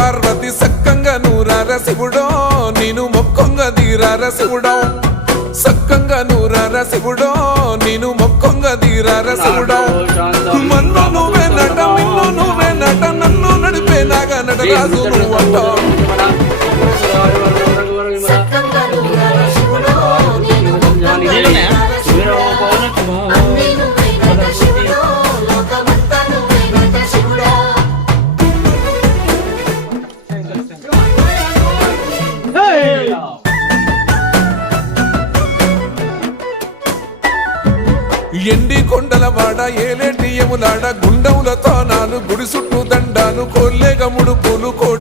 పార్వతి సక్కంగా నూరార శివుడో నేను మొక్కంగా తీరార శివుడో సక్కంగా నూరార శివుడో నేను మొక్కంగా తీరార శివుడో మన్ను నువ్వే నట మిన్ను నువ్వే నట నన్ను నడిపే నాగా నటరాజు నువ్వంట ఎండి కొండల వాడ ఏలేటి యములాడ గుండములతో నాలు గుడి చుట్టూ దండాలు కోల్లేగముడు పూలు